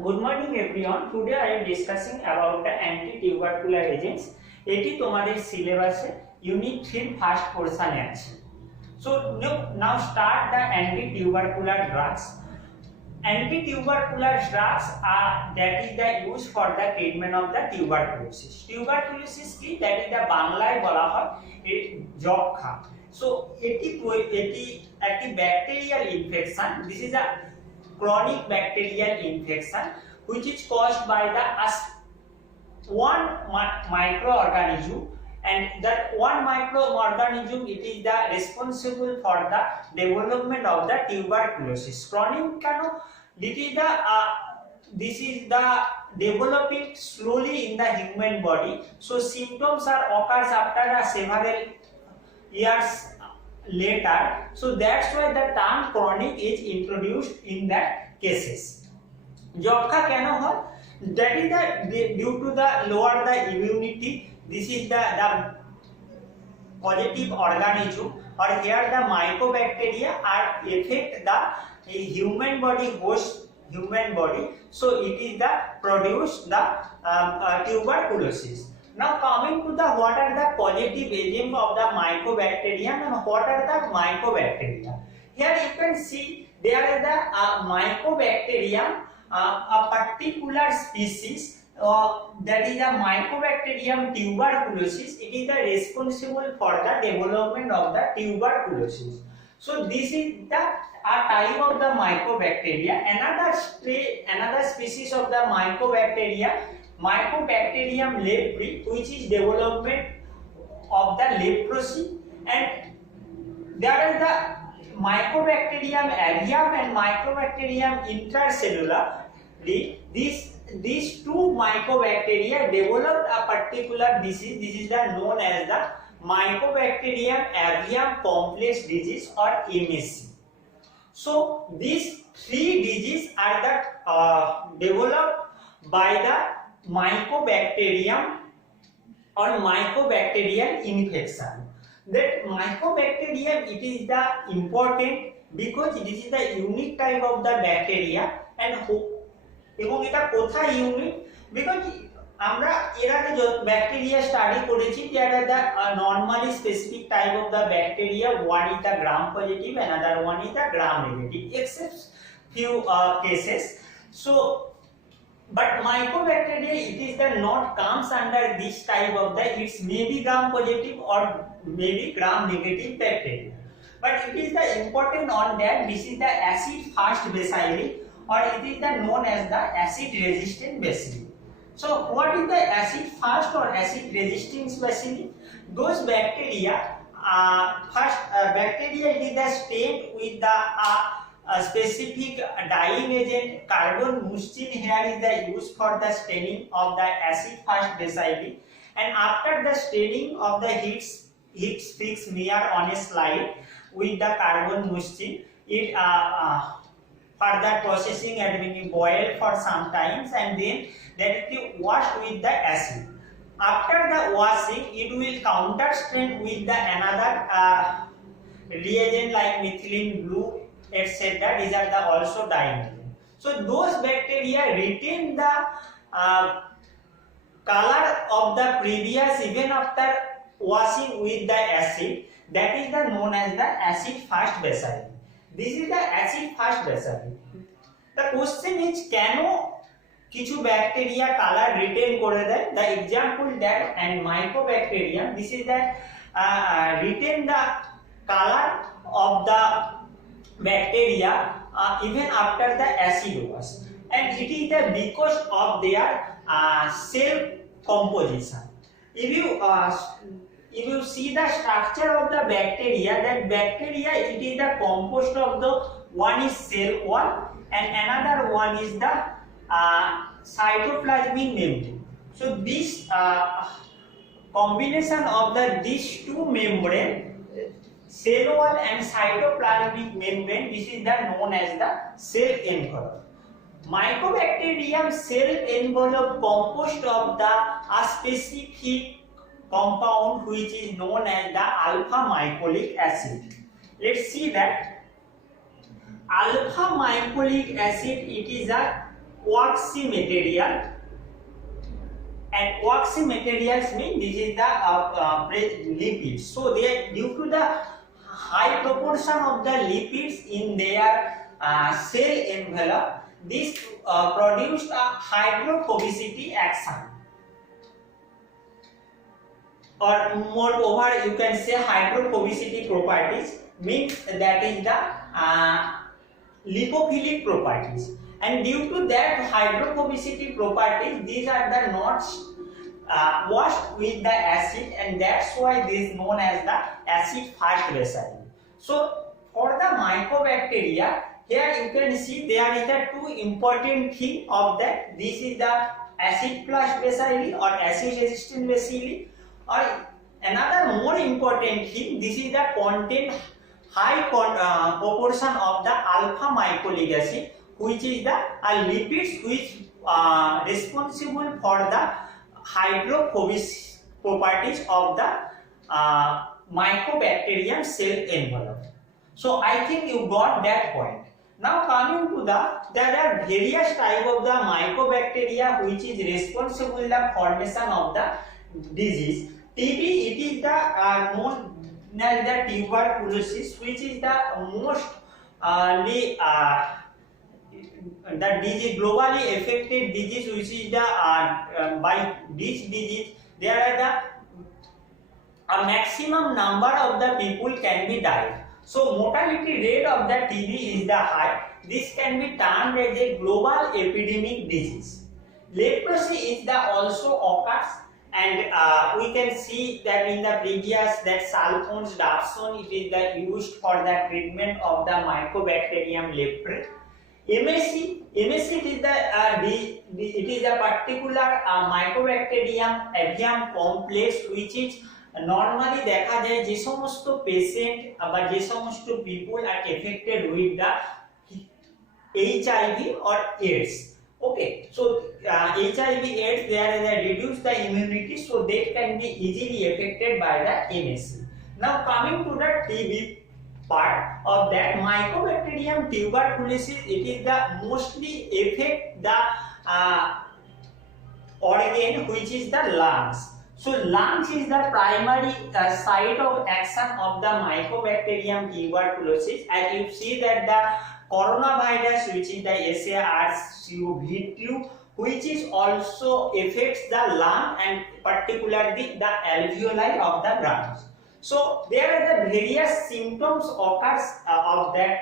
Good morning everyone. Today I am discussing about the anti-tubercular agents. এটি তোমাদের সিলেবাসে unit 3 first পোরশনে আছে। So now start the anti-tubercular drugs. Anti-tubercular drugs are that is the use for the treatment of the tuberculosis. Tuberculosis কি that is the বাংলায় বলা হয় যক্ষ্মা। So এটি একটি bacterial infection. This is a chronic bacterial infection which is caused by the one microorganism, and that one microorganism it is the responsible for the development of the tuberculosis. Chronic kano this is the developing slowly in the human body, so symptoms are occurs after several years later, so that's why the term chronic is introduced in that cases. যক্ষ্মা কেন হয়? That is due to the lower the immunity. This is the positive organism, or here the mycobacteria are affect the human body, host human body, so it is the produce the tuberculosis. Now coming to the what are the positive agents of the mycobacterium and what are the mycobacteria. Here you can see there is the mycobacterium, a particular species that is the mycobacterium tuberculosis. It is the responsible for the development of the tuberculosis. So this is the a type of the mycobacteria. Another species of the Mycobacterium leprae, which is development of the leprosy, and there is the Mycobacterium avium and Mycobacterium intracellular. These two mycobacteria developed a particular disease. This is known as the Mycobacterium avium complex disease, or MSC. So these three diseases are developed by the Mycobacterium or mycobacterial infection. That Mycobacterium it is the important because this is the unique type of the bacteria, and এবং এটা কোথায় unique? Because আমরা এর আগে bacteria study করেছি that are the normally specific type of the bacteria. One is the gram positive, another one is the gram negative, except few cases. So but mycobacteria it is the not comes under this type of the, it's maybe gram positive or maybe gram negative bacteria, but it is the important on that this is the acid fast bacilli, or it is the known as the acid resistant bacilli. So what is the acid fast or acid resistant bacilli? Those bacteria bacteria it is the stained with the a specific dyeing agent carbon mucin. Here is the use for the staining of the acid fast bacilli, and after the staining of the heat fix smear on a slide with the carbon mucin, it further processing and will be boiled for some times, and then that it will washed with the acid. After the washing it will counter strain with the another reagent like methylene blue, etc. These are the also dyeing agent. So those bacteria retain the color of the previous even after washing with the acid. That is the known as the acid fast bacilli. This is the acid fast bacilli. The question is কেন কিছু bacteria colour written করে দেয়? The example that and mycobacterium, this is that retain the color of the bacteria even after the acid wash, and it is the because of their cell composition. If you see the structure of the bacteria, that bacteria it is the composed of the one is cell wall and another one is the cytoplasmic membrane. So this combination of these two membrane, cell wall and cytoplasmic membrane, this is the known as the cell envelope. Mycobacterium cell envelope composed of the specific compound which is known as the alpha mycolic acid. Let's see that alpha mycolic acid, it is a waxy material, and waxy materials mean this is the lipids. So they are due to the high proportion of the lipids in their cell envelope, this produced a hydrophobicity action, or moreover you can say hydrophobicity properties, means that is the lipophilic properties, and due to that hydrophobicity properties, these are the not washed with the acid, and that's why this is known as the acid fast bacilli. So for the mycobacteria, here you can see there is the two important thing of that. This is the acid fast bacilli or acid resistant bacilli, or another more important thing, this is the content high proportion of the alpha mycolic acid, which is the lipids which responsible for the hydrophobic properties of the mycobacterium cell envelope. So I think you got that point. Now coming to there are various type of the mycobacteria which is responsible the formation of the disease. TB, it is the known as the tuberculosis, which is the most the disease globally affected disease, which is the by this disease there are the a maximum number of the people can be died. So mortality rate of the TB is the high. This can be termed as a global epidemic disease. Leprosy is the also occurs, and we can see that in the previous that sulfonidazole, it is the used for the treatment of the mycobacterium leprae. MSC it is a particular mycobacterium avium complex which is normally দেখা যায় যে সমস্ত patient বা যে সমস্ত people are affected with the HIV or AIDS. Okay, so HIV AIDS they reduce the immunity, so they can be easily affected by the MSC. Now coming to the TB part of that, mycobacterium tuberculosis, it is the mostly affect the organ which is the lungs. So lungs is the primary site of action of the mycobacterium tuberculosis, and you see that the coronavirus, which is the SARS-CoV-2, which is also affects the lung and particularly the alveoli of the lungs. So there are the various symptoms occurs of that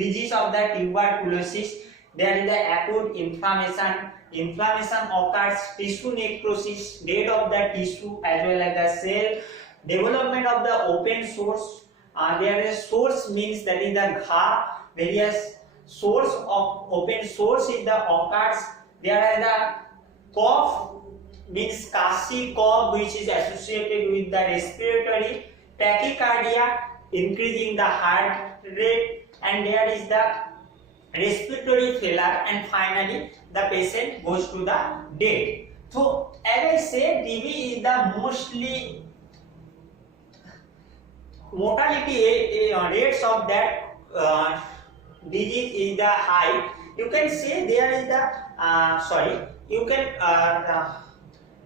disease of the tuberculosis. There is the acute inflammation. Inflammation occurs, tissue necrosis, death of the tissue as well as the cell, development of the open source. There is source means that is the gha. Various source of open source is the occurs. There are the cough means kasi cough which is associated with the respiratory, tachycardia increasing the heart rate, and there is the respiratory failure, and finally the patient goes to the death. So as I said, TB is the mostly mortality rates of that disease is the high. You can say there is the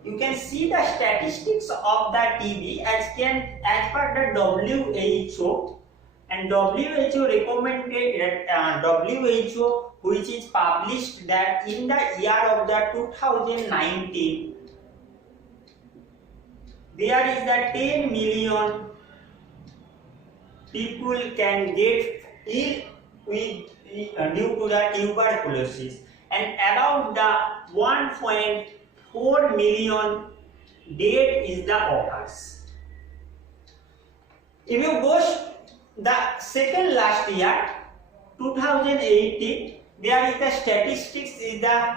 you can see the statistics of the TB as per the WHO, and WHO recommended WHO which is published that in the year of the 2019 there is the 10 million people can get ill with due to the tuberculosis, and around the 1.4 million death is the occurs. If you go the second last year 2018, there is the statistics is the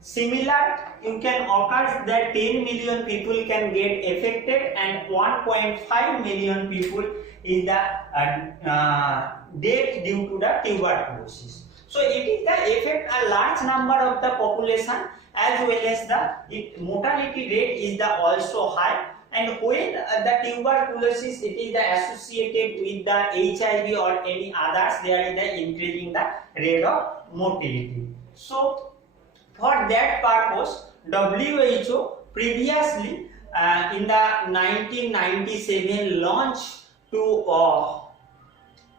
similar. You can occur that 10 million people can get affected, and 1.5 million people is the death due to the tuberculosis. So it is the affect a large number of the population, as well as the mortality rate is the also high, And when the tuberculosis it is associated with the HIV or any others, there is the increasing the rate of mortality. So for that purpose, WHO previously in the 1997 launched to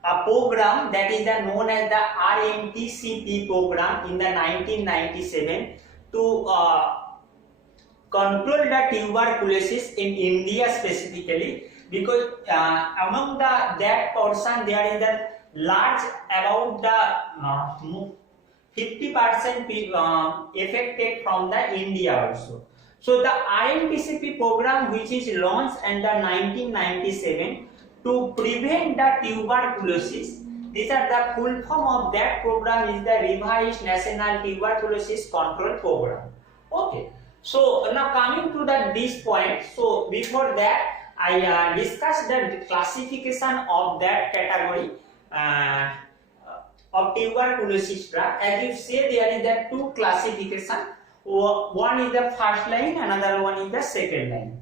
a program that is known as the RMTCP program in the 1997 to control the tuberculosis in India specifically, because among that portion there is a large about the 50% affected from the India also. So the RMTCP program, which is launched in the 1997 to prevent the tuberculosis, these are the full form of that program is the Revised National Tuberculosis Control Program. Okay. So now coming to this point, so before that I discussed the classification of that category of tuberculosis drug. As you say, there is the two classification. One is the first line, another one is the second line.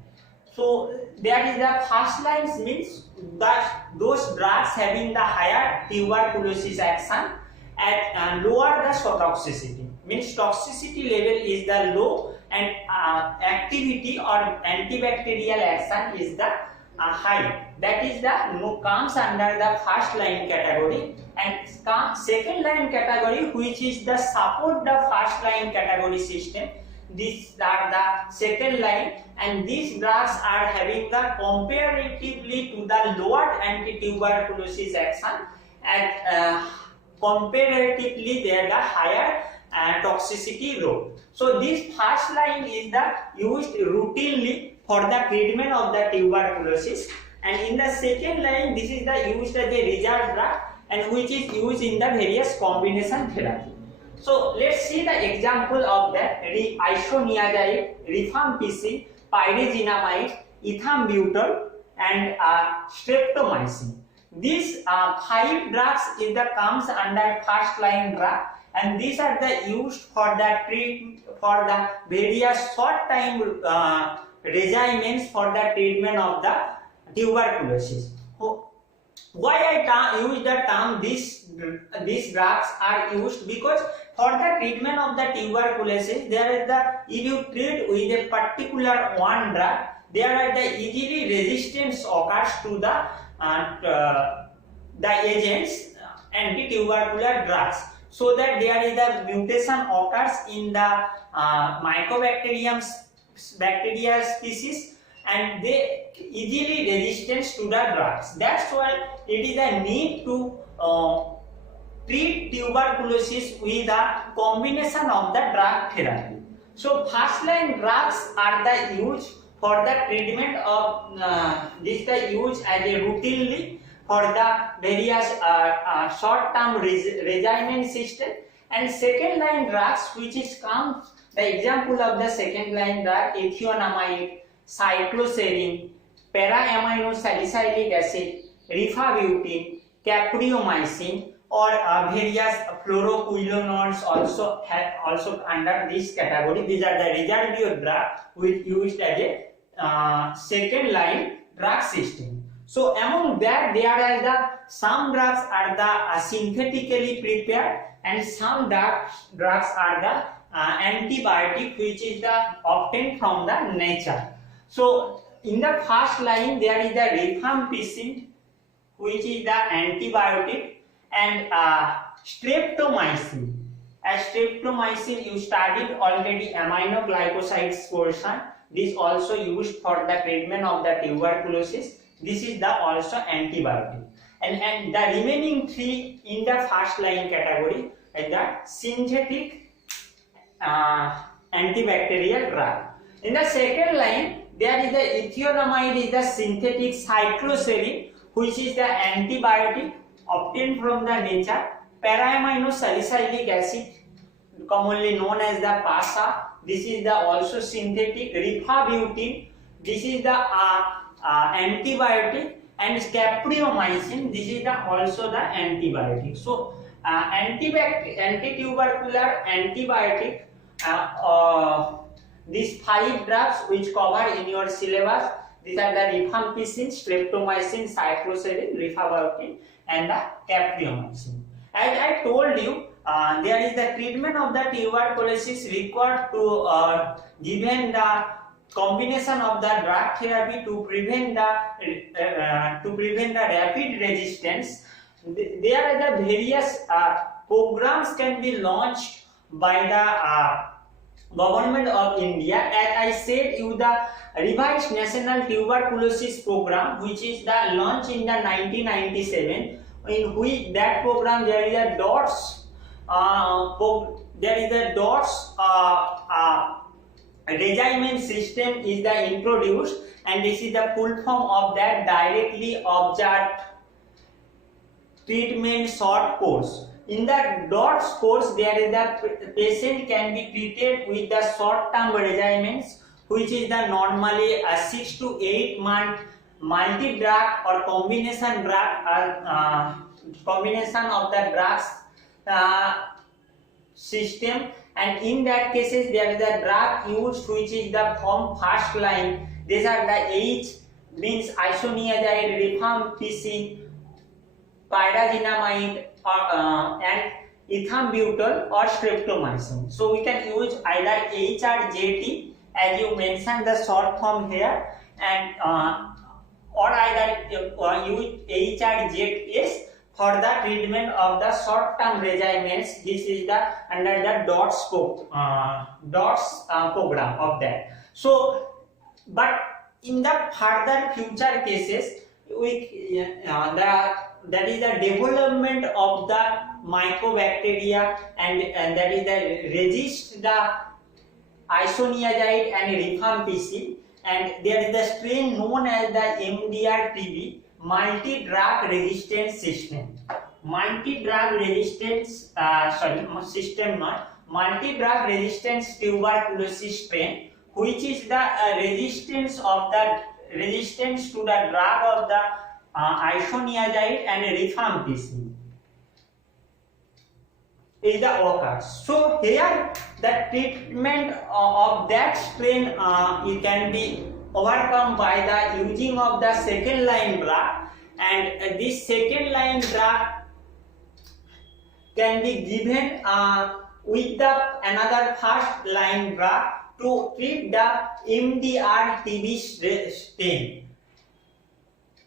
So there is the first line means that those drugs having the higher tuberculosis action at lower the toxicity. Means toxicity level is the low and activity or antibacterial action is the high. That is the comes under the first line category, and second line category, which is the support the first line category system. These are the second line, and these drugs are having the comparatively to the lower anti-tuberculosis action, and comparatively they are the higher toxicity role. So this first line is the used routinely for the treatment of the tuberculosis, and in the second line this is the used as a reserve drug and which is used in the various combination therapy. So let's see the example of that isoniazid, rifampicin, pyrazinamide, ethambutol and streptomycin. These 5 drugs is the comes under first line drug, and these are the used for the treatment for the various short time regimens for the treatment of the tuberculosis. Why I use the term these drugs are used? Because for the treatment of the tuberculosis, there is the if you treat with a particular one drug, there are the easily resistance occurs to the agents anti-tubercular drugs, so that there is a mutation occurs in the mycobacterium bacteria species, and they easily resistance to the drugs. That's why it is a need to treat tuberculosis with a combination of the drug therapy. So first line drugs are the used for the treatment of this the use as a routinely for the various short term regimen system, and second line drugs which is comes the example of the second line drug ethionamide, cycloserine, para-amino-salicylic acid, rifabutin, capreomycin or various fluoroquinolones also under this category. These are the reserve drug which used as a second line drug system. So among that there are the some drugs are the synthetically prepared, and some drugs are the antibiotic which is the obtained from the nature. So in the first line there is the rifampicin which is the antibiotic, and streptomycin. As streptomycin you studied already aminoglycosides portion. This also used for the treatment of the tuberculosis. This is the also antibiotic, and the remaining 3 in the first line category is the synthetic antibacterial drug. In the second line there is the ethionamide is the synthetic cycloserine which is the antibiotic obtained from the nature, para-amino-salicylic acid commonly known as the PASA, this is the also synthetic, rifabutin, this is the antibiotic, and capreomycin, this is the also the antibiotic. So anti-tubercular antibiotic, these 5 drugs which cover in your syllabus, These are the rifampicin, streptomycin, cyprosalin, rifabutin, and the capreomycin. As I told you, there is the treatment of the tuberculosis required to given the combination of the drug therapy to prevent the rapid resistance. There are the various programs can be launched by the government of India. As I said you, the revised national tuberculosis program, which is the launch in the 1997, in which that program there is a regimen system is the introduced, and this is the full form of that directly observed treatment short course. In the DOTS course, there is the patient can be treated with the short term regimens, which is the normally a 6 to 8 month multi drug or combination drug combination of the drugs system. And in that cases there is a drug used which is the from first line. These are the H means isoniazid, rifampicin, pyrazinamide, and ethambutol or streptomycin. So we can use either H or JT as you mentioned the short form here, and or either use H or ZS for the treatment of the short term regimens. This is the under the DOTS program of that. So but in the further future cases that is the development of the mycobacteria, and that is the resist the isoniazid and rifampicin, and there is the strain known as the MDR-TB, multi-drug resistance system. Multi-drug resistance multi-drug resistance tuberculosis strain, which is the resistance to the drug of the isoniazid and rifampicin is the occurs. So here the treatment of that strain it can be overcome by the using of the second line drug, and this second line drug can be given with the another first line drug to treat the MDR-TB strain.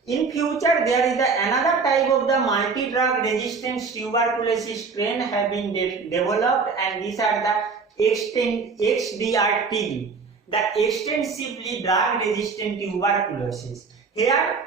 In future, there is another type of the multi-drug resistant tuberculosis strain have been developed, and these are the XDR-TB, the extensively drug resistant tuberculosis. Here,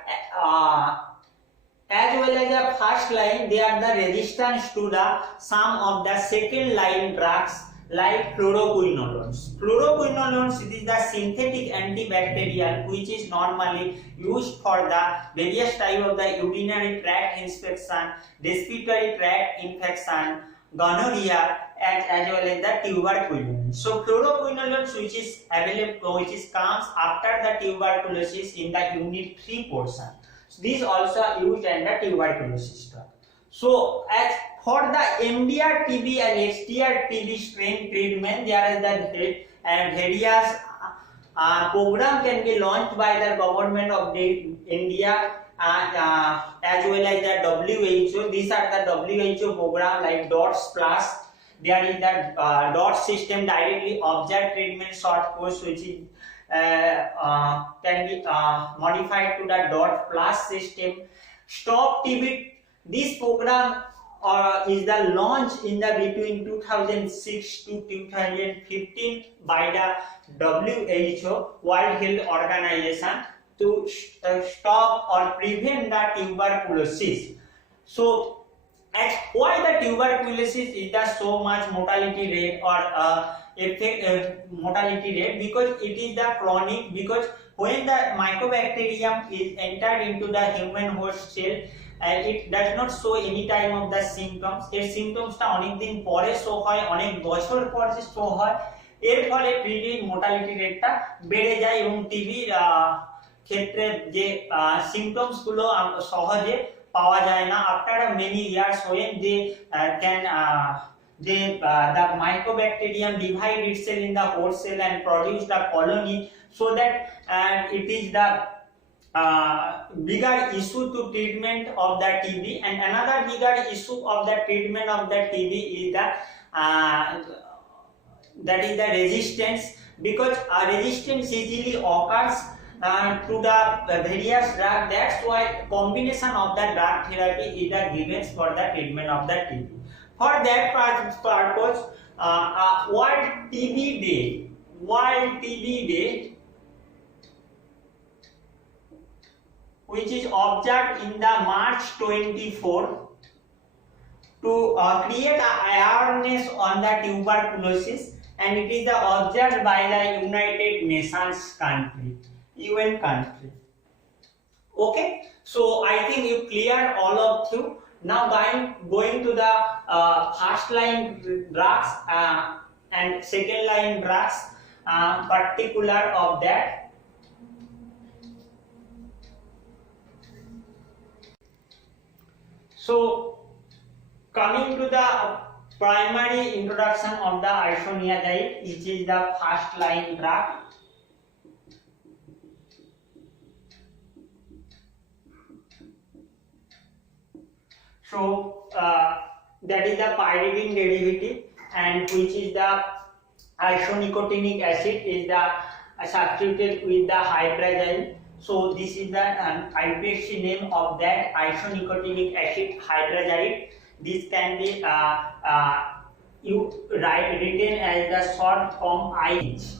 as well as the first line, they are the resistance to the some of the second line drugs like fluoroquinolones. Fluoroquinolones is the synthetic antibacterial which is normally used for the various type of the urinary tract infection, respiratory tract infection, gonorrhea, as well as the tuberculosis. So fluoroquinolones which is available, which is comes after the tuberculosis in the unit 3 portion. So these also are used in the tuberculosis drug. So as for the MDR-TB and XDR-TB strain treatment, there is the various program can be launched by the government of India as well as the WHO. These are the WHO program like DOTS plus. There is the DOTS system, directly observed treatment short course, which is can be modified to the DOT plus system. Stop TB. This program is the launch in the between 2006 to 2015 by the WHO, World Health Organization, to stop or prevent the tuberculosis. So, as why the tuberculosis is the so much mortality rate or mortality rate? Because it is the chronic. Because when the mycobacterium is entered into the human host cell, it does not show any time of the symptoms. এর সিম্পটমসটা অনেক দিন পরে show হয়, অনেক বছর পরে show হয়, এর ফলে প্রিডি মোর্টালিটি রেটটা বেড়ে যায় এবং টিবির ক্ষেত্রে যে সিম্পটমস গুলো সহজে পাওয়া যায় না after many years when the mycobacterium divide itself in the host cell and produce the colony, so that it is the bigger issue to treatment of the TB, and another bigger issue of the treatment of the TB is the that is the resistance, because resistance easily occurs to the various drug. That's why combination of the drug therapy is the given for the treatment of the TB. For that purpose, World TB Day, which is observed in the March 24 to create awareness on the tuberculosis, and it is observed by the United Nations country, UN country. Okay, so I think you clear all of you. Now going to the first line drugs and second line drugs, particular of that. So coming to the primary introduction of the isoniazid, which is the first line drug. So that is the pyridine derivative, and which is the isonicotinic acid is the substituted with the hydrazine. So this is the IPSC name of that isonicotinic acid hydrazide. This can be written as the short form INH.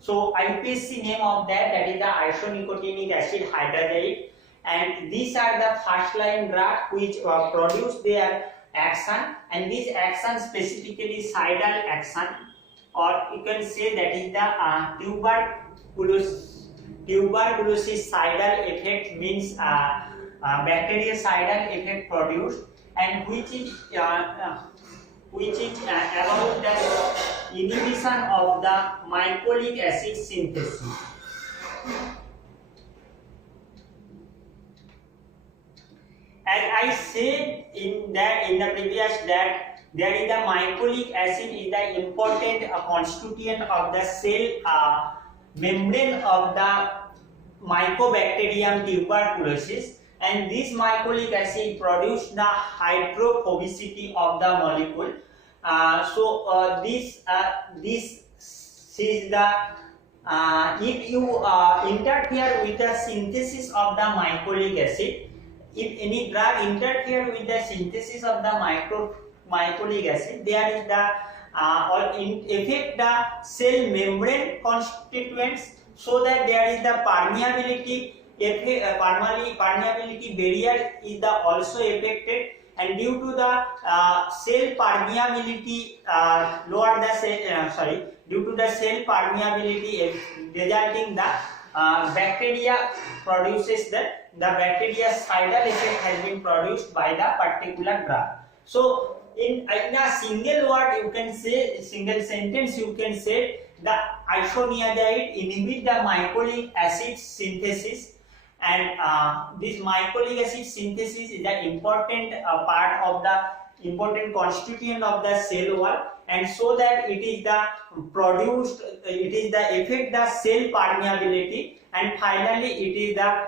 So IPSC name of that is the isonicotinic acid hydrazide, and these are the first line drug which produce their action, and this action specifically cidal action, or you can say that is the tuberculosis cidal effect, means bactericidal effect produced, and which is about the inhibition of the mycolic acid synthesis. As I said in the previous that there is the mycolic acid is the important constituent of the cell membrane of the Mycobacterium tuberculosis, and this mycolic acid produce the hydrophobicity of the molecule. This is the if you interfere with the synthesis of the mycolic acid, if any drug interfere with the synthesis of the mycolic acid, there is the affect the cell membrane constituents, so that there is the permeability barrier is the also affected, and due to the cell permeability due to the cell permeability resulting the bacteria produces the bactericidal effect has been produced by the particular drug. So in a single word you can say, single sentence you can say, the isoniazid inhibit the mycolic acid synthesis, and this mycolic acid synthesis is the important part of the important constituent of the cell wall, and so that it is the produced, it is the affect the cell permeability, and finally it is the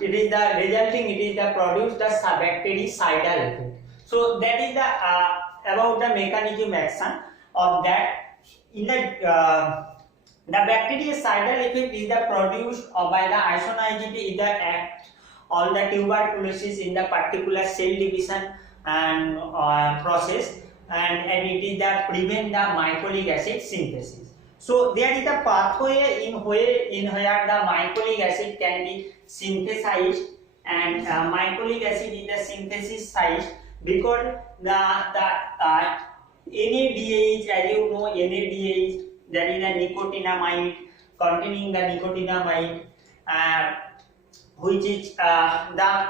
it is the resulting, it is the produce the bactericidal effect. So that is the about the mechanism action of that. In the bactericidal effect is the produced by the isoniazid is the act on the tuberculosis in the particular cell division and process, and it is the prevent the mycolic acid synthesis. So there is a pathway in where the mycolic acid can be synthesized, and mycolic acid is the synthesized because the NADH, as you know, NADH, that is a nicotinamide containing the nicotinamide, which is the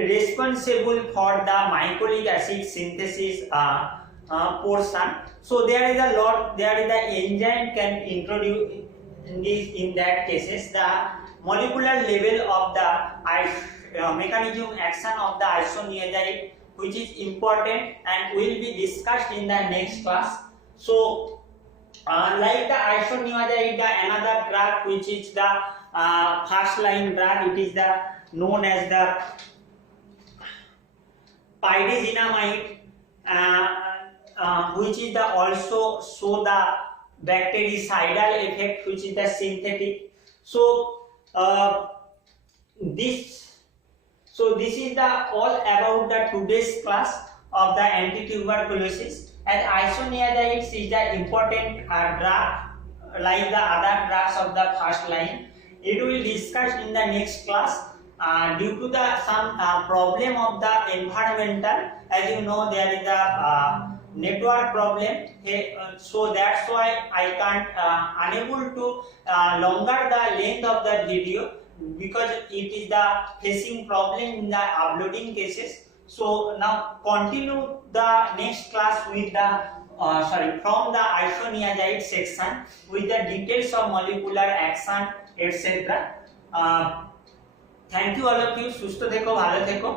responsible for the mycolic acid synthesis portion. So there is the enzyme can introduce in that cases the molecular level of the mechanism action of the isoniazid, which is important and will be discussed in the next class. So Like the isoniazid, the another drug which is the first line drug, it is the known as the pyrazinamide, which is the also show the bactericidal effect, which is the synthetic. So this is the all about the today's class of the anti-tuberculosis. And isoniazids is the important drug like the other drugs of the first line. It will discuss in the next class. Due to the some problem of the environmental, as you know, there is a network problem, so that's why I can't unable to longer the length of the video, because it is the facing problem in the uploading cases. So now continue the next class with the from the isoniazid section with the details of molecular action etc. Thank you all of you. সুস্থ থেকো, ভালো থেকো।